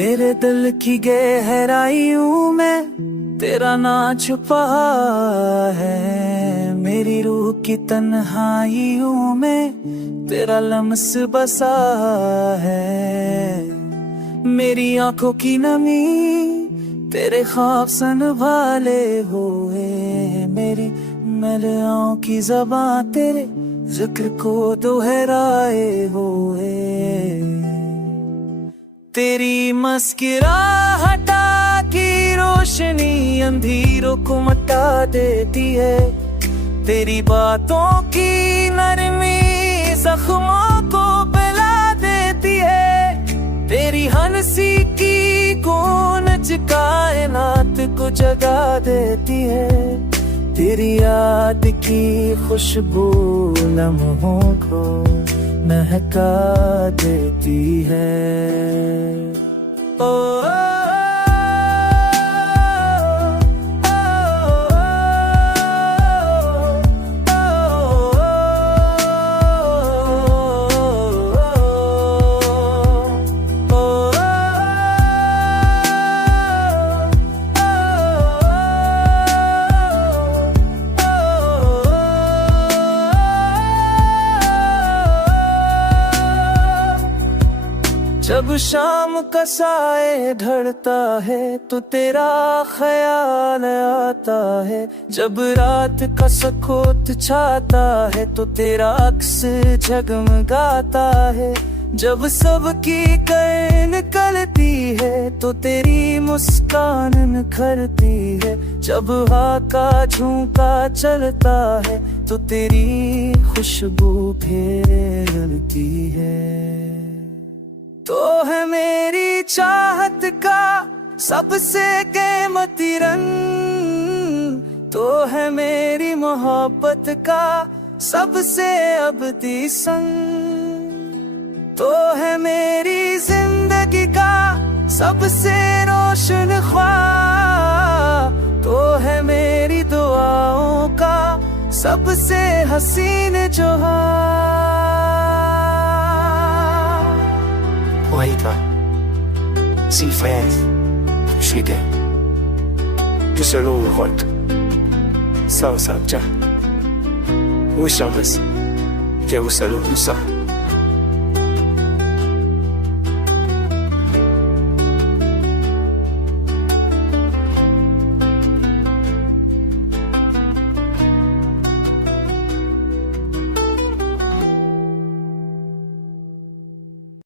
मेरे दिल की गहराइयों में तेरा नाम छुपा है, मेरी रूह की तन्हाइयों में तेरा लम्स बसा है। मेरी आंखों की नमी तेरे ख्वाब संभाले हुए, मेरी मलयों की ज़बां तेरे जिक्र को दोहराए हुए। तेरी मुस्कुराहट की रोशनी अंधेरों को मिटा देती है, तेरी बातों की नरमी जख्मों को पिला देती है। तेरी हंसी की गूंज कायनात को जगा देती है, तेरी याद की खुशबू लम्हों को महका देती है। ओ जब शाम का साए ढलता है तो तेरा ख्याल आता है, जब रात का सकूत छाता है तो तेरा अक्स जगमगाता है। जब सबकी कर निकलती है तो तेरी मुस्कान निखरती है, जब आका झूमता चलता है तो तेरी खुशबू फैलती है। तो है मेरी चाहत का सबसे कीमती रंग, तो है मेरी मोहब्बत का सबसे अबदी संग, तो है मेरी जिंदगी का सबसे रोशन ख्वाब, तो है मेरी दुआओं का सबसे हसीन जोहार। Poeta, zie vijf, schieten, tussen loon wordt, zou sabja, hoe zou het, je hoe zal het